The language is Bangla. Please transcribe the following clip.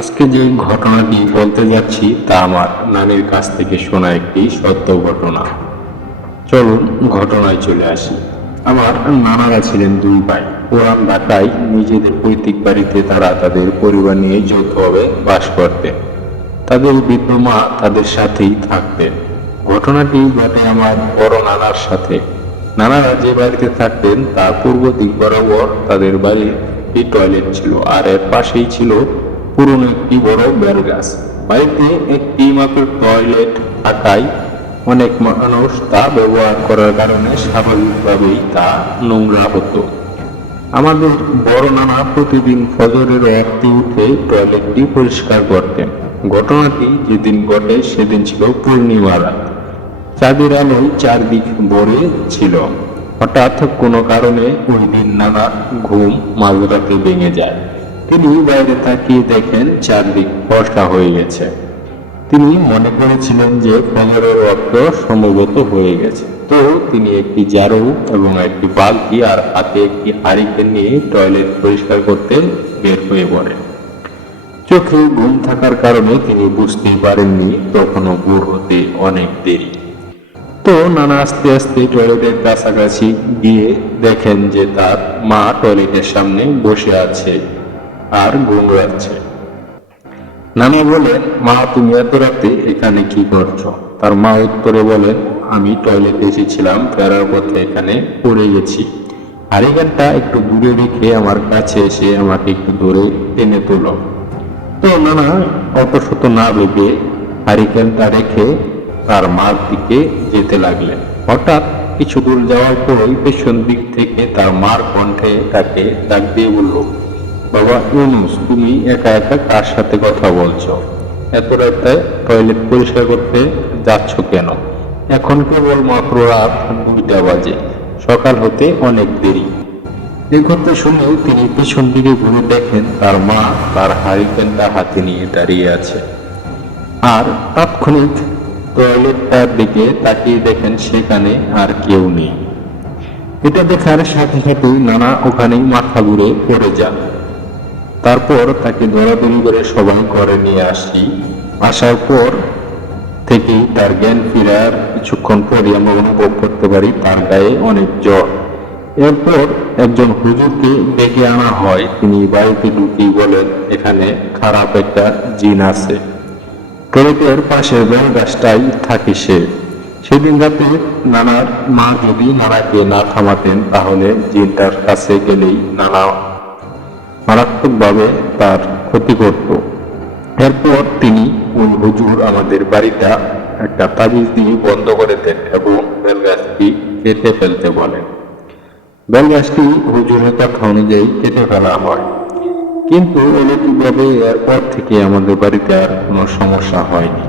আজকে যে ঘটনাটি বলতে যাচ্ছি তা আমার নানির কাছ থেকে শোনা একটি সত্য ঘটনা। চলুন ঘটনায় চলে আসি। আমার নানারা ছিলেন দুই ভাই। পুরান ঢাকায় নিজেদের পৈতৃক বাড়িতে তারা তাদের পরিবার নিয়ে যৌথভাবে বাস করতেন। তাদের বৃদ্ধ মা তাদের সাথেই থাকতেন। ঘটনাটি ঘটে আমার বড় নানার সাথে। নানারা যে বাড়িতে থাকতেন তার পূর্ব দিক বরাবর তাদের বাড়ির একটি টয়লেট ছিল, আর এর পাশেই ছিল পুরনো একটি বড় বেল গাছ। বাড়িতে একটি মাত্র টয়লেট থাকায় অনেক মানুষ তা ব্যবহার করার কারণে স্বাভাবিকভাবেই তা নোংরা হতো। আমাদের বড় নানা প্রতিদিন ফজরের ওয়াক্তে উঠে টয়লেটটি পরিষ্কার করতেন। ঘটনাটি যেদিন ঘটে সেদিন ছিল পূর্ণিমা রাত। চাঁদের আলোয় চারদিক ভরে ছিল। হঠাৎ কোনো কারণে ওই দিন নানার ঘুম মাঝরাতে ভেঙে যায়। তিনি বাইরে তাকিয়ে দেখেন চারদিক ফর্সা হয়ে গেছে। তিনি মনে করেছিলেন যে ফজরের ওয়াক্ত সম্ভবত হয়ে গেছে। তো তিনি একটি ঝাড়ু এবং একটি বালতি আর হাতে একটি হাঁড়িকেন নিয়ে টয়লেট পরিষ্কার করতে বের হয়ে পড়েন। চোখে ঘুম থাকার কারণে তিনি বুঝতেই পারেননি তখনও ভোর হতে অনেক দেরি। তো নানা আস্তে আস্তে টয়লেটের কাছাকাছি গিয়ে দেখেন যে তার মা টয়লেটের সামনে বসে আছে আর ঘুমোচ্ছে। নানা বলেন, মা তুমি এত রাতে এখানে কি করছো? তার মা উত্তরে বলেন, আমি টয়লেটে এসেছিলাম, ফেরার পথে এখানে পড়ে গেছি। হারিকেনটা একটু দূরে রেখে আমার কাছে এসে আমাকে একটু ধরে টেনে তোলো। তো নানা অত শত না ভেবে হারিকেনটা রেখে তার মার দিকে যেতে লাগলেন। হঠাৎ কিছু দূর যাওয়ার পরই পেছন দিক থেকে তার মার কণ্ঠে তাকে ডাক দিয়ে বলল, বাবা ইউনুস, তুমি একা একা কার সাথে কথা বলছো? এত রাতে টয়লেট পরিষ্কার করতে যাচ্ছ কেন? এখন কেবল মাত্র রাত 2টা বাজে, সকাল হতে অনেক দেরি। এই কথা শুনেও তিনি পিছন দিকে ঘুরে দেখেন তার মা তার হারিকেনটা হাতে নিয়ে দাঁড়িয়ে আছে। আর তাৎক্ষণিক টয়লেটটার দিকে তাকিয়ে দেখেন সেখানে আর কেউ নেই। এটা দেখার সাথে সাথেই নানা ওখানেই মাথা ঘুরে পড়ে যান। তারপর তাকে দৌড়াদৌড়ি করে সবাই ঘরে নিয়ে আসার পর থেকেই তার জ্ঞান ফেরার কিছুক্ষণ পরই আমরা অনুভব করতে পারি তার গায়ে অনেক জ্বর। এরপর একজন হুজুরকে ডেকে আনা হয়। তিনি বাড়িতে ঢুকেই বলেন, এখানে খারাপ একটা জিন আছে। টয়লেটের পাশের বেল গাছটাই থাকে সে। সেদিন রাতে নানার মা যদি নানাকে না থামাতেন তাহলে জিনটার কাছে গেলেই নানা মারাত্মকভাবে তার ক্ষতি করত। এরপর তিনি ওই হুজুর আমাদের বাড়িটা একটা তাবিজ দিয়ে বন্ধ করে দেন এবং বেলগাছটি কেটে ফেলতে বলেন। বেলগাছটি হুজুরের কথা অনুযায়ী কেটে ফেলা হয়, কিন্তু অলৌকিকভাবে এরপর থেকে আমাদের বাড়িতে আর কোনো সমস্যা হয়নি।